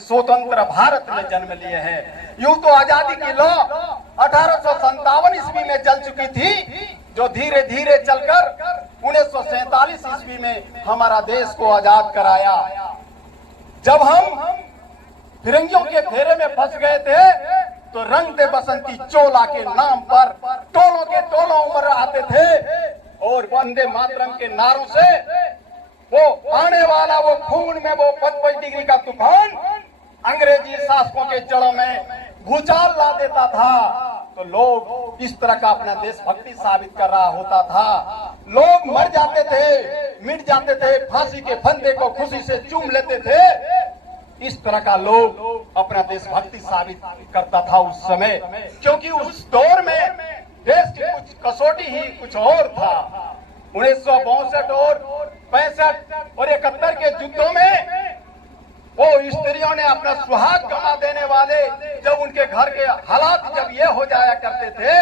स्वतंत्र भारत में जन्म लिए हैं। यूं तो आजादी की लौ 1857 ईस्वी में चल चुकी थी, जो धीरे धीरे चलकर 1947 ईस्वी में हमारा देश को आजाद कराया। जब हम फिरंगियों के फेरे में फंस गए थे तो रंग दे बसंती चोला के नाम पर टोलों के टोलों उमड़ आते थे और वंदे मातरम के नारों से वो आने वाला वो खून में वो 55 डिग्री का तूफान अंग्रेजी शासकों के जड़ों में भूचाल ला देता था। तो लोग इस तरह का अपना देशभक्ति साबित कर रहा होता था। लोग मर जाते थे, मिट जाते थे, फांसी के फंदे को खुशी से चूम लेते थे। इस तरह का लोग अपना देशभक्ति साबित करता था उस समय, क्योंकि उस दौर में देश की कुछ कसौटी ही कुछ और था। 1962 और 65 और 71 के युद्धों में वो स्त्रियों ने अपना सुहाग गंवा देने वाले, जब उनके घर के हालात जब ये हो जाया करते थे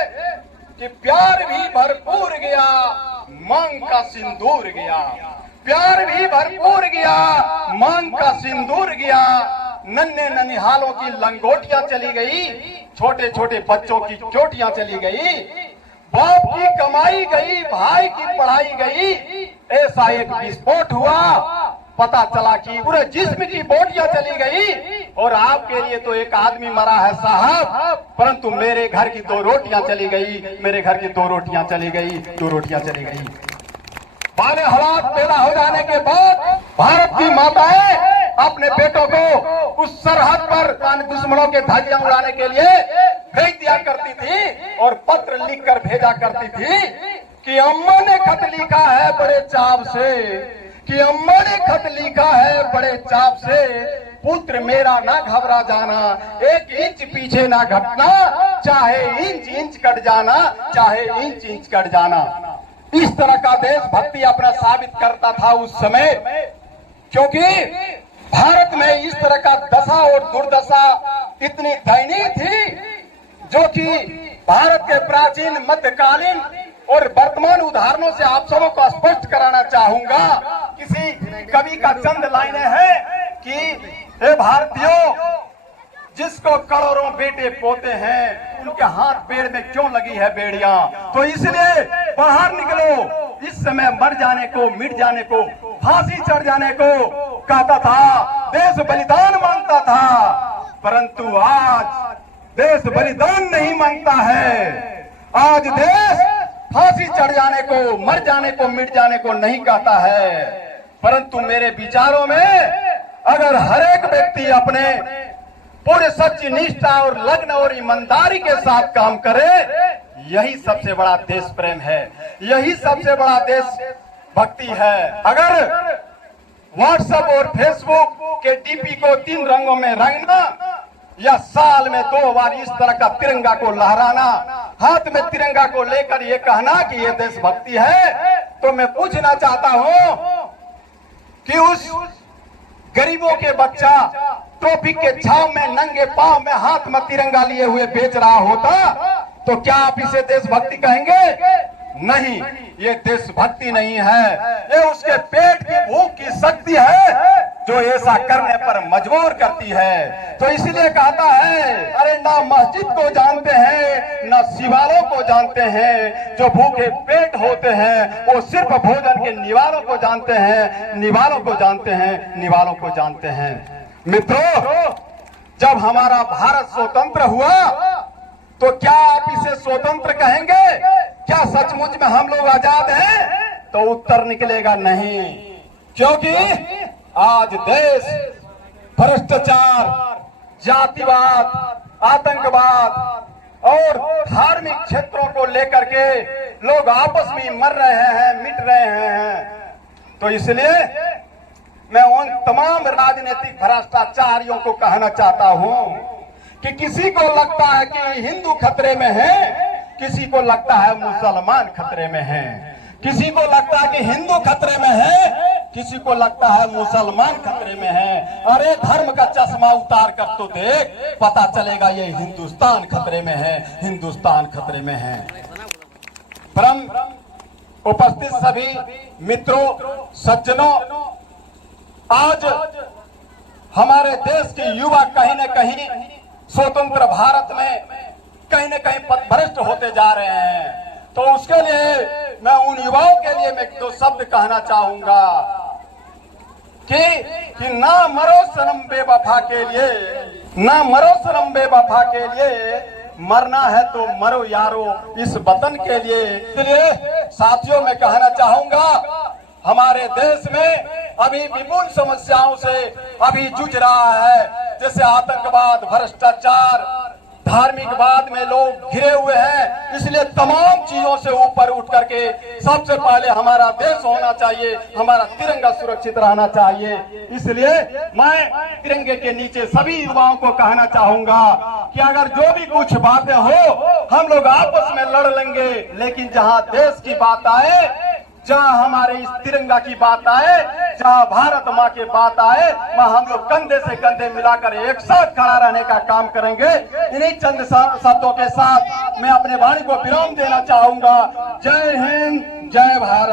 कि प्यार भी भरपूर गया, मांग का सिंदूर गया, प्यार भी भरपूर गया, मांग का सिंदूर गया, नन्हे ननिहालों की लंगोटियां चली गई, छोटे छोटे बच्चों की चोटियां चली गई, बाप की कमाई गई, भाई की पढ़ाई गई। ऐसा एक विस्फोट हुआ, पता चला कि पूरे जिस्म की बोटियां चली गई और आपके लिए तो एक आदमी मरा है साहब, परंतु मेरे घर की 2 रोटियां चली गई, मेरे घर की 2 रोटियां चली गई, 2 रोटियां चली गई। वाले हालात पैदा हो जाने के बाद भारत की माताएं अपने बेटों को उस सरहद पर दुश्मनों के धज्जियां उड़ाने के लिए भेज दिया करती थी और पत्र लिखकर भेजा करती थी कि अम्मा ने खत लिखा है बड़े चाव से, कि अम्मा ने खत लिखा है बड़े चाव से, पुत्र मेरा ना घबरा जाना, 1 इंच पीछे ना घटना, चाहे इंच इंच कट जाना, चाहे इंच इंच कट जाना। इस तरह का देशभक्ति अपना साबित करता था उस समय, क्योंकि भारत में इस तरह का दशा और दुर्दशा इतनी दयनीय थी, जो कि भारत के प्राचीन, मध्यकालीन और वर्तमान उदाहरणों से आप सबों को स्पष्ट कराना चाहूंगा। किसी कवि का चंद लाइनें हैं कि हे भारतीयों, जिसको करोड़ों बेटे पोते हैं, उनके हाथ पैर में क्यों लगी है बेड़ियां? तो इसलिए बाहर निकलो, इस समय मर जाने को, मिट जाने को, फांसी चढ़ जाने को कहता था, देश बलिदान मांगता था, परंतु आज देश बलिदान नहीं मांगता है। आज देश फांसी चढ़ जाने को, मर जाने को, मिट जाने को नहीं कहता है, परंतु मेरे विचारों में अगर हर एक व्यक्ति अपने पूरे सच्ची निष्ठा और लगन और ईमानदारी के साथ काम करे, यही सबसे बड़ा देश प्रेम है, यही सबसे बड़ा देश भक्ति है। अगर व्हाट्सएप और फेसबुक के डीपी को 3 रंगों में रंगना या साल में 2 बार इस तरह का तिरंगा को लहराना, हाथ में तिरंगा को लेकर ये कहना कि ये देशभक्ति है, तो मैं पूछना चाहता हूं कि उस गरीबों के बच्चा ट्रैफिक के छाव में नंगे पांव में हाथ में तिरंगा लिए हुए बेच रहा होता, तो क्या आप इसे देशभक्ति कहेंगे? नहीं, ये देशभक्ति नहीं है, ये उसके पेट की भूख की शक्ति है जो ऐसा करने पर मजबूर करती है। तो इसलिए कहता है, अरे ना मस्जिद को जानते हैं, ना शिवालों को जानते हैं, जो भूखे पेट होते हैं वो सिर्फ भोजन के निवालों को जानते हैं, निवालों को जानते हैं, निवालों को जानते हैं। मित्रों, जब हमारा भारत स्वतंत्र हुआ तो क्या आप इसे स्वतंत्र कहेंगे? क्या सचमुच में हम लोग आजाद हैं? तो उत्तर निकलेगा नहीं, क्योंकि आज देश भ्रष्टाचार, जातिवाद, आतंकवाद और धार्मिक क्षेत्रों को लेकर के लोग आपस में मर रहे हैं, मिट रहे हैं। तो इसलिए मैं उन तमाम राजनीतिक भ्रष्टाचारियों को कहना चाहता हूं कि किसी को लगता है कि हिंदू खतरे में है, किसी को लगता है मुसलमान खतरे में है, किसी को लगता है कि हिंदू खतरे में है, किसी को लगता है मुसलमान खतरे में है। अरे धर्म का चश्मा उतार कर तो देख, पता चलेगा ये हिंदुस्तान खतरे में है, हिंदुस्तान खतरे में है। परम उपस्थित सभी मित्रों, सज्जनों, आज हमारे देश के युवा कहीं न कहीं स्वतंत्र भारत में कहीं न कहीं पथभ्रष्ट होते जा रहे हैं। तो उसके लिए मैं उन युवाओं के लिए मैं 2 शब्द कहना चाहूंगा कि ना मरो सनम बेवफा के लिए, ना मरो सनम बेवफा के लिए, मरना है तो मरो यारो इस वतन के लिए। इसलिए साथियों मैं कहना चाहूंगा, हमारे देश में अभी विपुल समस्याओं से अभी जूझ रहा है, जैसे आतंकवाद, भ्रष्टाचार, धार्मिकवाद में लोग घिरे हुए हैं। इसलिए तमाम चीजों से ऊपर उठ करके सबसे पहले हमारा देश होना चाहिए, हमारा तिरंगा सुरक्षित रहना चाहिए। इसलिए मैं तिरंगे के नीचे सभी युवाओं को कहना चाहूंगा कि अगर जो भी कुछ बातें हो हम लोग आपस में लड़ लेंगे, लेकिन जहां देश की बात आए, जहां हमारे इस तिरंगा की बात आए, जहां भारत माँ की बात आए, वहां हम लोग कंधे से कंधे मिलाकर एक साथ खड़ा रहने का काम करेंगे। इन्हीं चंद शब्दों के साथ मैं अपने वाणी को विराम देना चाहूंगा। जय हिंद, जय भारत।